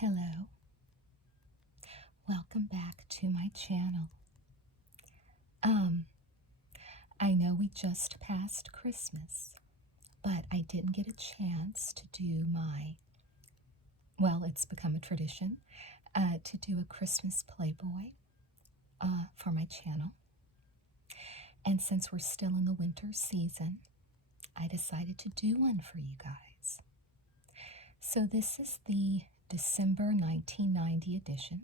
Hello, welcome back to my channel. I know we just passed Christmas, but I didn't get a chance to do it's become a tradition, to do a Christmas Playboy for my channel. And since we're still in the winter season, I decided to do one for you guys. So this is the December 1990 edition.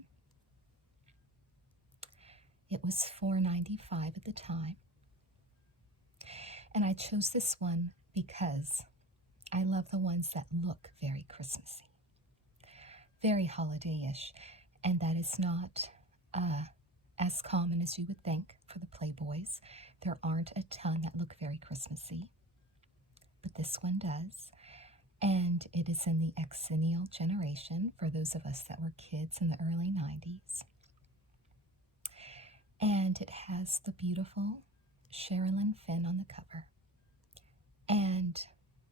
It was $4.95 at the time. And I chose this one because I love the ones that look very Christmassy, very holiday-ish, and that is not as common as you would think for the Playboys. There aren't a ton that look very Christmassy, but this one does. And it is in the Xennial generation for those of us that were kids in the early 90s. And it has the beautiful Sherilyn Fenn on the cover. And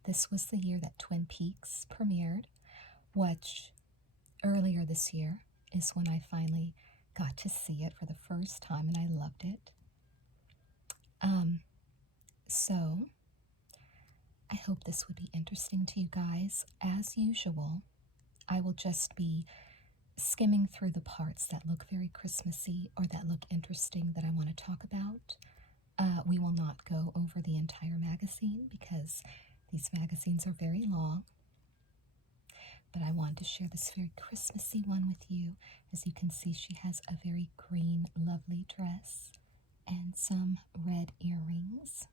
this was the year that Twin Peaks premiered, which earlier this year is when I finally got to see it for the first time, and I loved it. So I hope this would be interesting to you guys. As usual, I will just be skimming through the parts that look very Christmassy or that look interesting that I want to talk about. We will not go over the entire magazine because these magazines are very long. But I wanted to share this very Christmassy one with you. As you can see, she has a very green, lovely dress and some red earrings.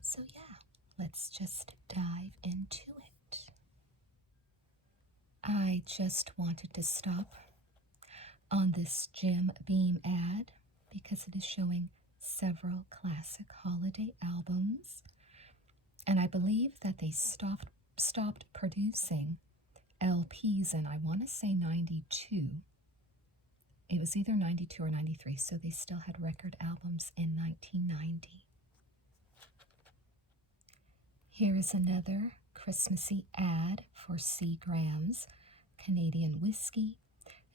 So yeah, let's just dive into it. I just wanted to stop on this Jim Beam ad because it is showing several classic holiday albums. And I believe that they stopped producing LPs in, I want to say 92. It was either 92 or 93, so they still had record albums in 1990. Here is another Christmassy ad for Seagram's Canadian whiskey.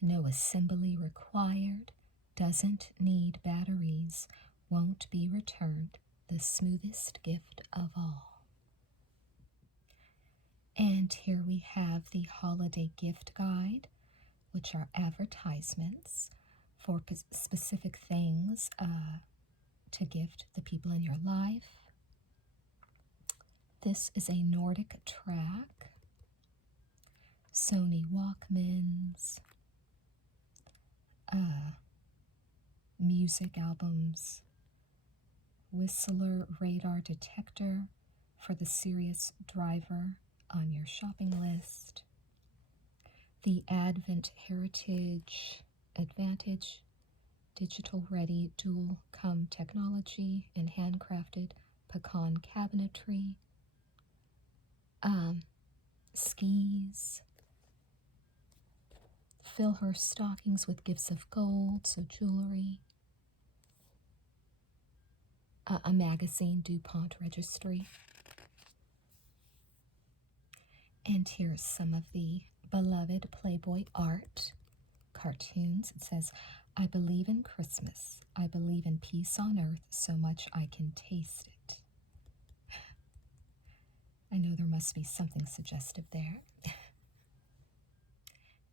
No assembly required, doesn't need batteries, won't be returned, the smoothest gift of all. And here we have the holiday gift guide, which are advertisements for specific things to gift the people in your life. This is a Nordic track, Sony Walkmans, music albums, Whistler radar detector for the serious driver on your shopping list, the Advent Heritage Advantage digital ready dual come technology and handcrafted pecan cabinetry, skis, fill her stockings with gifts of gold, so jewelry, a magazine DuPont registry. And here's some of the beloved Playboy art cartoons. It says, I believe in Christmas. I believe in peace on earth so much I can taste it. I know there must be something suggestive there.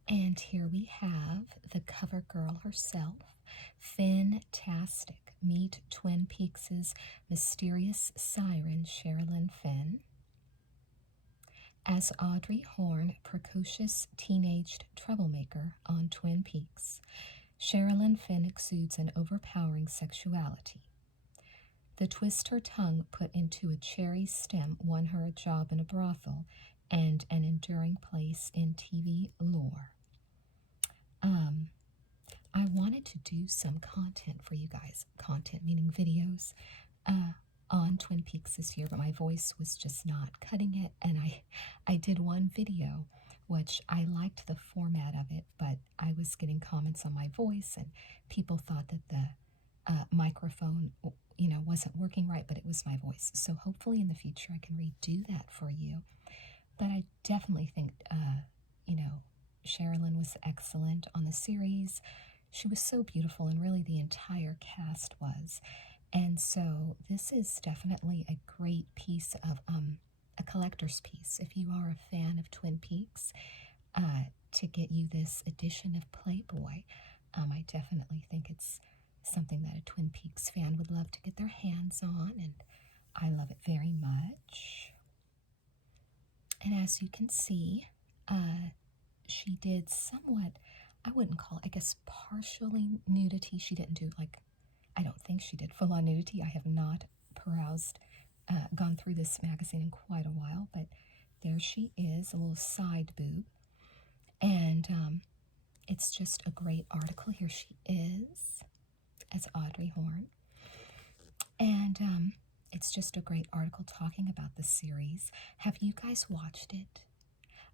And here we have the cover girl herself, Fantastic. Meet Twin Peaks' mysterious siren, Sherilyn Fenn. As Audrey Horne, precocious teenaged troublemaker on Twin Peaks, Sherilyn Fenn exudes an overpowering sexuality. The twist her tongue put into a cherry stem won her a job in a brothel and an enduring place in TV lore. I wanted to do some content for you guys, content meaning videos, on Twin Peaks this year, but my voice was just not cutting it, and I did one video, which I liked the format of it, but I was getting comments on my voice, and people thought that the microphone, wasn't working right, but it was my voice. So hopefully in the future I can redo that for you. But I definitely think Sherilyn was excellent on the series. She was so beautiful, and really the entire cast was. And so this is definitely a great piece of a collector's piece. If you are a fan of Twin Peaks, to get you this edition of Playboy, I definitely think it's something that a Twin Peaks fan would love to get their hands on, and I love it very much. And as you can see, she did somewhat, I wouldn't call it, I guess, partially nudity. She didn't do, like, I don't think she did full-on nudity. I have not gone through this magazine in quite a while, but there she is, a little side boob. And it's just a great article. Here she is as Audrey Horne. And it's just a great article talking about the series. Have you guys watched it?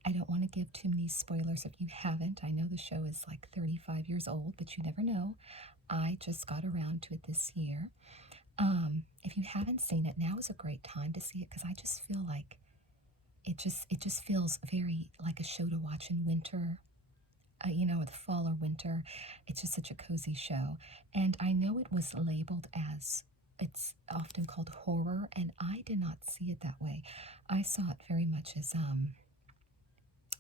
I don't want to give too many spoilers if you haven't. I know the show is like 35 years old, but you never know. I just got around to it this year. If you haven't seen it, now is a great time to see it, because I just feel like it just feels very like a show to watch in winter, the fall or winter. It's just such a cozy show. And I know it was labeled as, it's often called horror, and I did not see it that way. I saw it very much as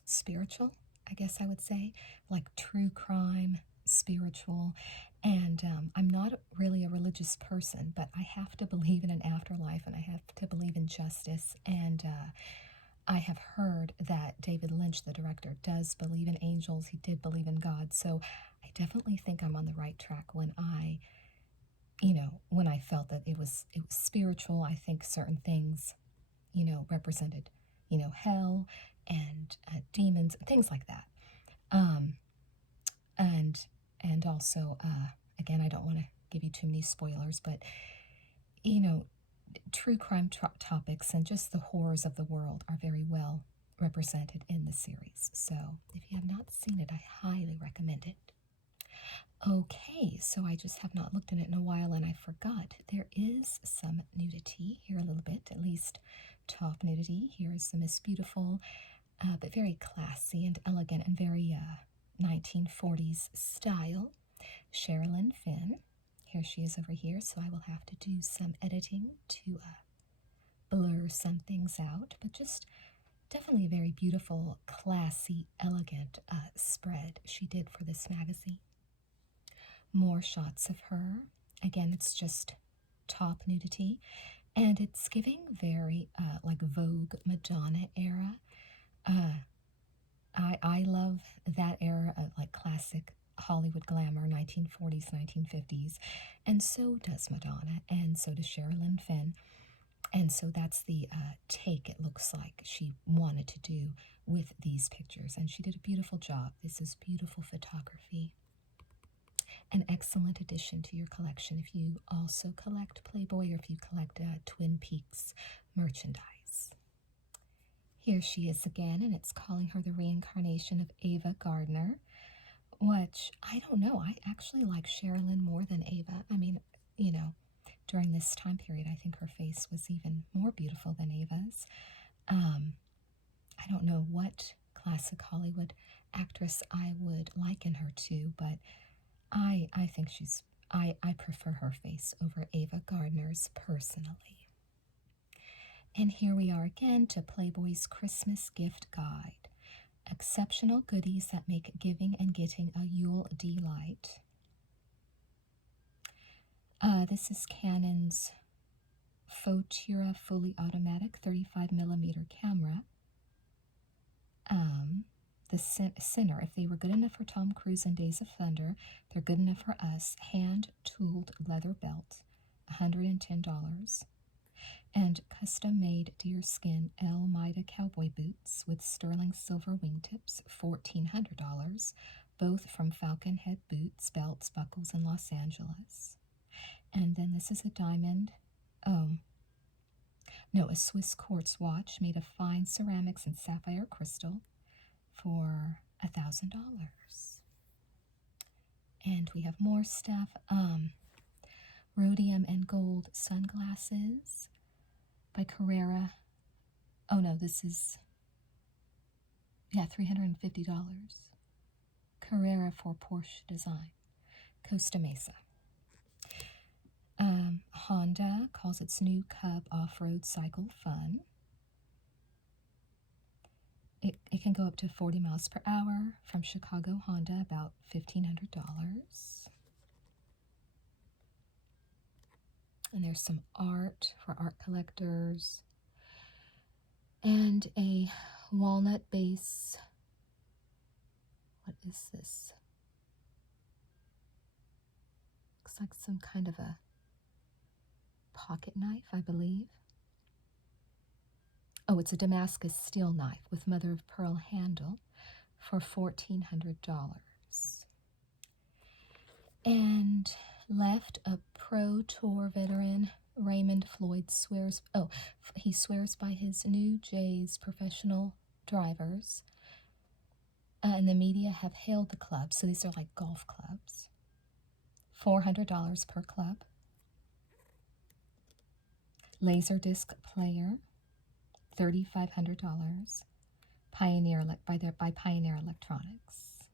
spiritual, I guess I would say, like true crime, spiritual. And I'm not really a religious person, but I have to believe in an afterlife, and I have to believe in justice. And I have heard that David Lynch, the director, does believe in angels. He did believe in God. So I definitely think I'm on the right track when I felt that it was spiritual. I think certain things, represented, hell and demons, things like that. And also, again, I don't want to give you too many spoilers, but true crime topics and just the horrors of the world are very well represented in the series. So if you have not seen it, I highly recommend it. Okay, so I just have not looked at it in a while, and I forgot. There is some nudity here a little bit, at least top nudity. Here is the Miss Beautiful, but very classy and elegant and very 1940s style. Sherilyn Fenn. Here she is over here, so I will have to do some editing to blur some things out, but just definitely a very beautiful, classy, elegant spread she did for this magazine. More shots of her. Again, it's just top nudity, and it's giving very like Vogue Madonna era. I love that era of like classic Hollywood glamour, 1940s, 1950s, and so does Madonna, and so does Sherilyn Fenn. And so that's the take, it looks like, she wanted to do with these pictures, and she did a beautiful job. This is beautiful photography. An excellent addition to your collection if you also collect Playboy, or if you collect Twin Peaks merchandise. Here she is again, and it's calling her the reincarnation of Ava Gardner, which, I don't know, I actually like Sherilyn more than Ava. I mean, during this time period, I think her face was even more beautiful than Ava's. I don't know what classic Hollywood actress I would liken her to, but I think I prefer her face over Ava Gardner's personally. And here we are again to Playboy's Christmas Gift Guide. Exceptional goodies that make giving and getting a Yule delight. This is Canon's Photura fully automatic 35mm camera. The Sinner, if they were good enough for Tom Cruise in Days of Thunder, they're good enough for us. Hand-tooled leather belt, $110. And custom-made deerskin Elmida cowboy boots with sterling silver wingtips, $1,400, both from Falcon Head Boots, Belts, Buckles in Los Angeles. And then this is a diamond, a Swiss quartz watch made of fine ceramics and sapphire crystal for $1,000. And we have more stuff. Rhodium and gold sunglasses by Carrera. Oh no, this is Yeah, $350. Carrera for Porsche design. Costa Mesa. Honda calls its new Cub off-road cycle fun. It can go up to 40 miles per hour from Chicago Honda, about $1,500. And there's some art for art collectors. And a walnut base. What is this? Looks like some kind of a pocket knife, I believe. Oh, it's a Damascus steel knife with mother of pearl handle for $1,400. And left, a Pro Tour veteran, Raymond Floyd swears, he swears by his new J's professional drivers. And the media have hailed the club, so these are like golf clubs. $400 per club. Laserdisc player, $3,500. By Pioneer Electronics.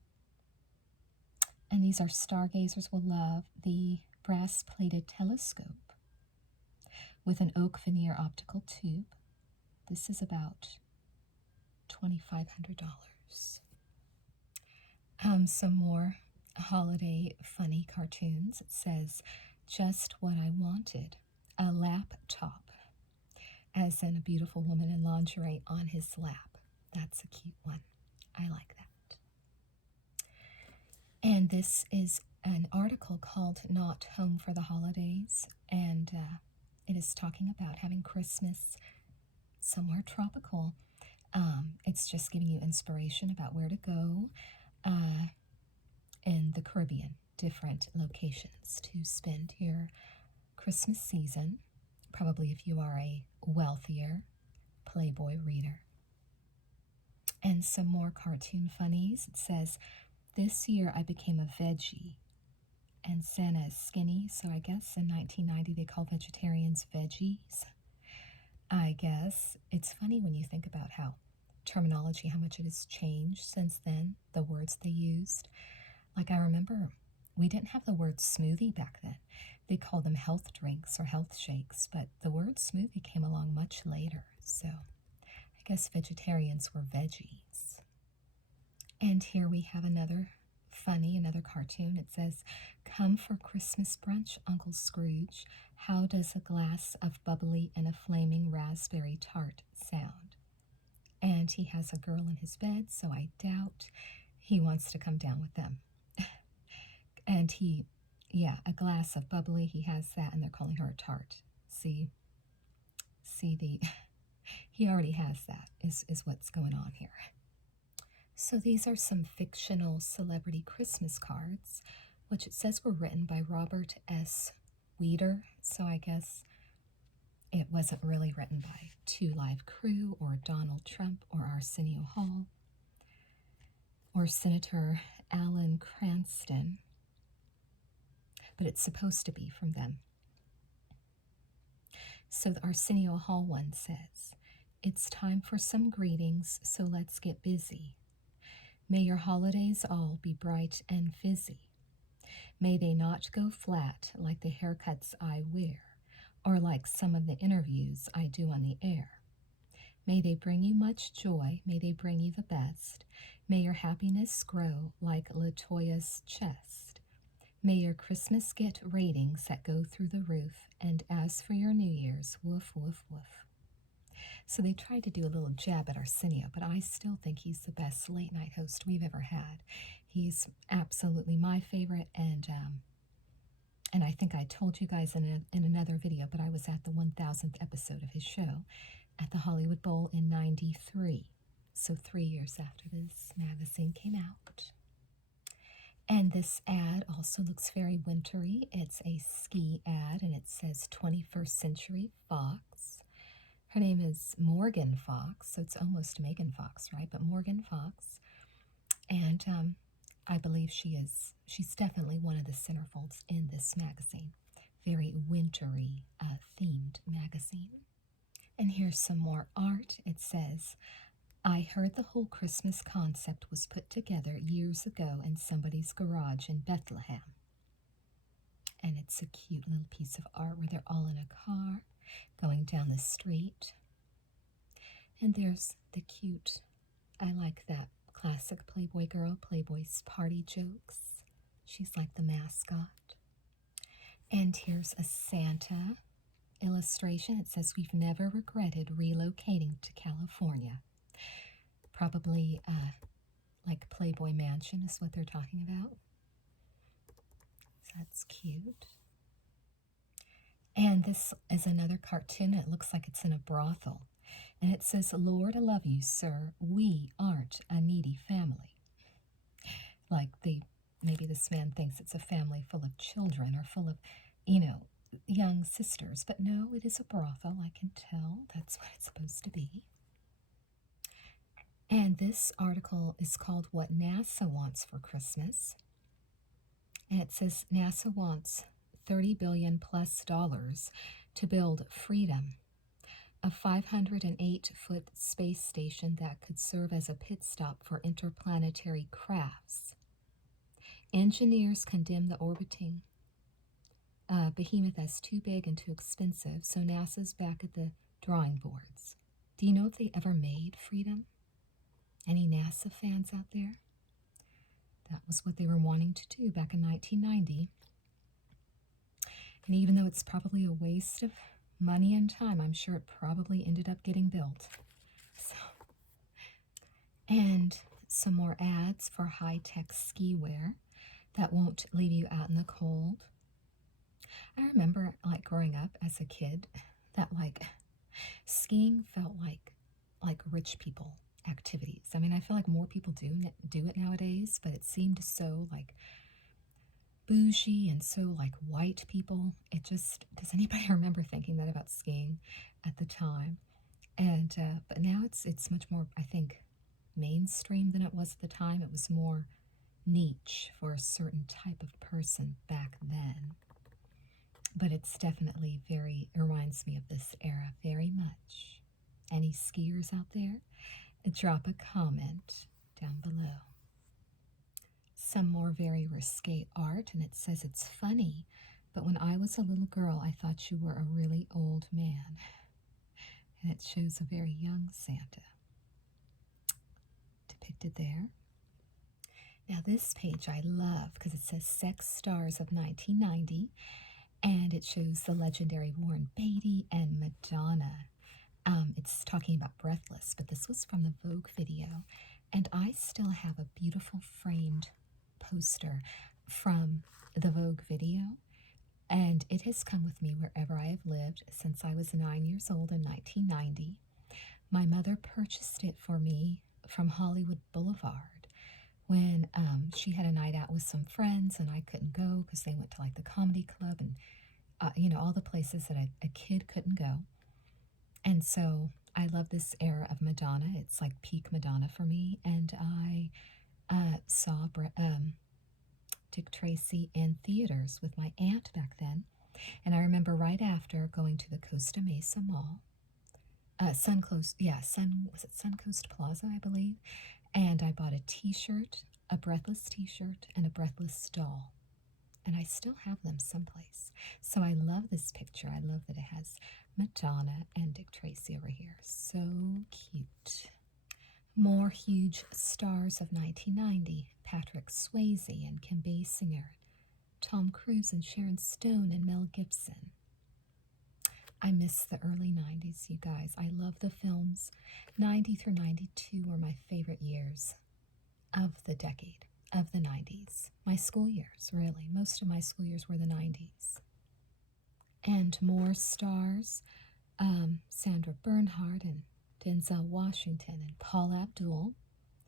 And these are stargazers will love the brass-plated telescope with an oak veneer optical tube. This is about $2,500. Some more holiday funny cartoons. It says, "Just what I wanted, a laptop," as in a beautiful woman in lingerie on his lap. That's a cute one. I like that. And this is an article called Not Home for the Holidays, and it is talking about having Christmas somewhere tropical. It's just giving you inspiration about where to go in the Caribbean, different locations to spend your Christmas season, probably if you are a wealthier Playboy reader. And some more cartoon funnies. It says, "This year I became a veggie." And Santa is skinny, so I guess in 1990 they call vegetarians veggies. I guess it's funny when you think about how terminology, how much it has changed since then, the words they used. Like I remember we didn't have the word smoothie back then. They called them health drinks or health shakes, but the word smoothie came along much later. So I guess vegetarians were veggies. And here we have another cartoon. It says, "Come for Christmas brunch, Uncle Scrooge. How does a glass of bubbly and a flaming raspberry tart sound?" And he has a girl in his bed, so I doubt he wants to come down with them. And a glass of bubbly, he has that, and they're calling her a tart. See he already has that, is what's going on here. So these are some fictional celebrity Christmas cards, which it says were written by Robert S. Weeder, so I guess it wasn't really written by Two Live Crew or Donald Trump or Arsenio Hall or Senator Alan Cranston, but it's supposed to be from them. So the Arsenio Hall one says, "It's time for some greetings, so let's get busy. May your holidays all be bright and fizzy. May they not go flat like the haircuts I wear, or like some of the interviews I do on the air. May they bring you much joy, may they bring you the best. May your happiness grow like LaToya's chest. May your Christmas get ratings that go through the roof, and as for your New Year's, woof, woof, woof." So they tried to do a little jab at Arsenio, but I still think he's the best late night host we've ever had. He's absolutely my favorite, and I think I told you guys in another video, but I was at the 1000th episode of his show at the Hollywood Bowl in '93, so 3 years after this magazine came out. And this ad also looks very wintry. It's a ski ad, and it says 21st Century Fox. Her name is Morgan Fox, so it's almost Megan Fox, right? But Morgan Fox. And I believe she's definitely one of the centerfolds in this magazine. Very wintry themed magazine. And here's some more art. It says, I heard the whole Christmas concept was put together years ago in somebody's garage in Bethlehem. And it's a cute little piece of art where they're all in a car going down the street. And there's the cute, I like that classic Playboy girl, Playboy's party jokes. She's like the mascot. And here's a Santa illustration. It says, "We've never regretted relocating to California." Probably like Playboy Mansion is what they're talking about. So that's cute. And this is another cartoon. It looks like it's in a brothel. And it says, "Lord, I love you, sir. We aren't a needy family." Like maybe this man thinks it's a family full of children or full of, young sisters. But no, it is a brothel. I can tell. That's what it's supposed to be. And this article is called "What NASA Wants for Christmas." And it says NASA wants $30 billion plus to build Freedom, a 508-foot space station that could serve as a pit stop for interplanetary crafts. Engineers condemn the orbiting behemoth as too big and too expensive, so NASA's back at the drawing boards. Do you know if they ever made Freedom? Any NASA fans out there? That was what they were wanting to do back in 1990. And even though it's probably a waste of money and time, I'm sure it probably ended up getting built. And some more ads for high-tech ski wear that won't leave you out in the cold. I remember, growing up as a kid, that, skiing felt like rich people activities. I mean, I feel like more people do it nowadays, but it seemed so, bougie and so, white people. Does anybody remember thinking that about skiing at the time? And, but now it's much more, I think, mainstream than it was at the time. It was more niche for a certain type of person back then. But it's definitely it reminds me of this era very much. Any skiers out there? Drop a comment down below. Some more very risque art, and it says, "It's funny, but when I was a little girl, I thought you were a really old man." And it shows a very young Santa depicted there. Now this page I love because it says "Sex Stars of 1990," and it shows the legendary Warren Beatty and Madonna. It's talking about Breathless, but this was from the Vogue video, and I still have a beautiful framed poster from the Vogue video, and it has come with me wherever I have lived since I was 9 years old in 1990. My mother purchased it for me from Hollywood Boulevard when she had a night out with some friends, and I couldn't go because they went to the comedy club and all the places that a kid couldn't go. And so I love this era of Madonna. It's like peak Madonna for me. And I saw Dick Tracy in theaters with my aunt back then. And I remember right after going to the Costa Mesa Mall, Suncoast Plaza, I believe. And I bought a t-shirt, a Breathless t-shirt, and a Breathless doll. And I still have them someplace. So I love this picture. I love that it has Madonna and Dick Tracy over here. So cute. More huge stars of 1990. Patrick Swayze and Kim Basinger. Tom Cruise and Sharon Stone and Mel Gibson. I miss the early 90s, you guys. I love the films. 90 through 92 were my favorite years of the decade, of the 90s. My school years, really. Most of my school years were the 90s. And more stars, Sandra Bernhard and Denzel Washington and Paula Abdul,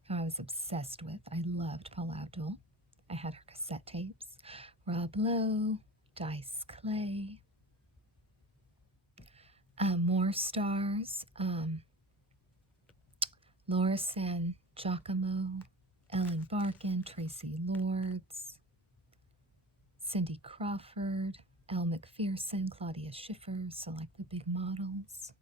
who I was obsessed with. I loved Paula Abdul. I had her cassette tapes. Rob Lowe, Dice Clay. More stars, Laura San Giacomo, Ellen Barkin, Tracy Lords, Cindy Crawford, Elle Macpherson, Claudia Schiffer, so the big models.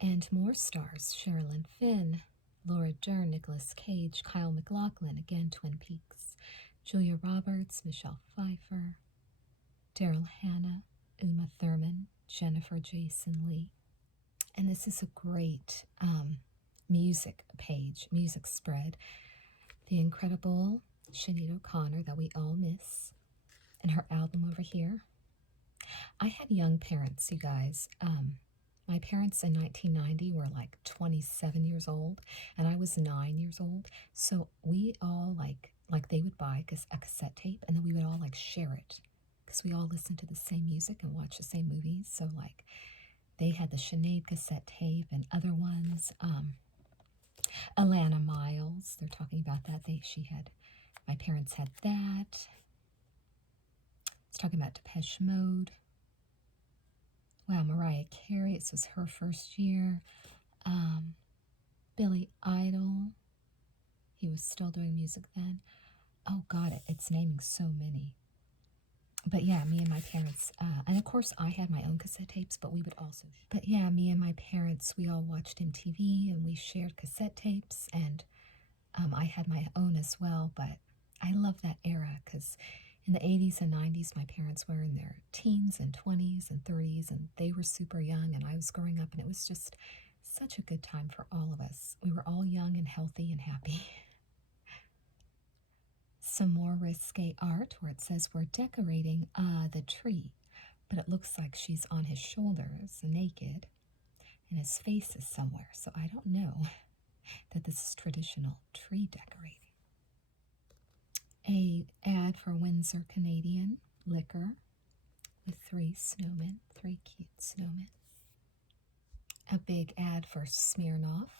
And more stars, Sherilyn Fenn, Laura Dern, Nicolas Cage, Kyle MacLachlan, again Twin Peaks, Julia Roberts, Michelle Pfeiffer, Daryl Hannah, Uma Thurman, Jennifer Jason Leigh. And this is a great music page, music spread. The incredible Sinead O'Connor that we all miss, and her album over here. I had young parents, you guys. My parents in 1990 were like 27 years old, and I was 9 years old. So we all like they would buy a cassette tape, and then we would all like share it because we all listened to the same music and watched the same movies. So like they had the Sinead cassette tape and other ones. Alana Miles, they're talking about that. My parents had that. It's talking about Depeche Mode. Wow, Mariah Carey, it was her first year. Billy Idol, he was still doing music then. Oh God, it's naming so many. But yeah, me and my parents, and of course I had my own cassette tapes, but we would also, but yeah, me and my parents, we all watched MTV and we shared cassette tapes, and I had my own as well. But I love that era because in the 80s and 90s, my parents were in their teens and 20s and 30s, and they were super young, and I was growing up, and it was just such a good time for all of us. We were all young and healthy and happy. Some more risque art where it says we're decorating the tree, but it looks like she's on his shoulders, naked, and his face is somewhere, so I don't know that this is traditional tree decorating. A ad for Windsor Canadian liquor with 3 snowmen, 3 cute snowmen. A big ad for Smirnoff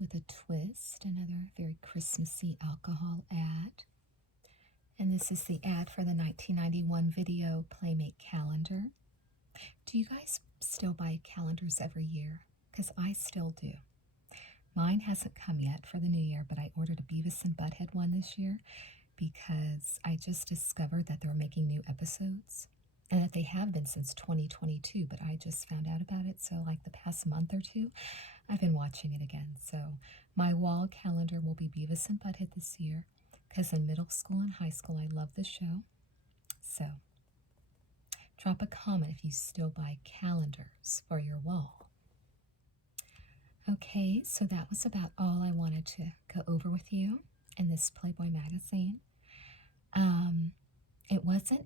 with a twist, another very Christmassy alcohol ad. And this is the ad for the 1991 video Playmate calendar. Do you guys still buy calendars every year? Because I still do. Mine hasn't come yet for the new year, but I ordered a Beavis and Butthead one this year because I just discovered that they're making new episodes and that they have been since 2022, but I just found out about it. So like the past month or two, I've been watching it again. So my wall calendar will be Beavis and Butthead this year because in middle school and high school, I love the show. So drop a comment if you still buy calendars for your wall. Okay, so that was about all I wanted to go over with you in this Playboy magazine.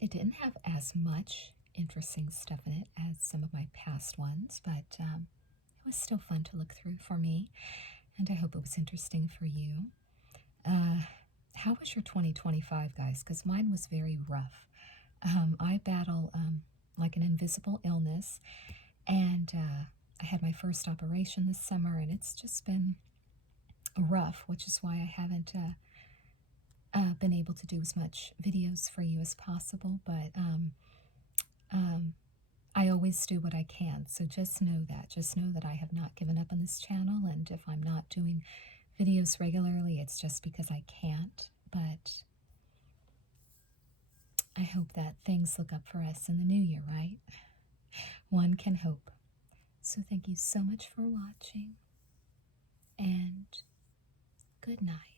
It didn't have as much interesting stuff in it as some of my past ones, but it was still fun to look through for me, and I hope it was interesting for you. How was your 2025, guys? Because mine was very rough. I battle like an invisible illness, and I had my first operation this summer, and it's just been rough, which is why I haven't been able to do as much videos for you as possible, but I always do what I can, so just know that I have not given up on this channel, and if I'm not doing videos regularly, it's just because I can't, but I hope that things look up for us in the new year, right? One can hope. So thank you so much for watching, and good night.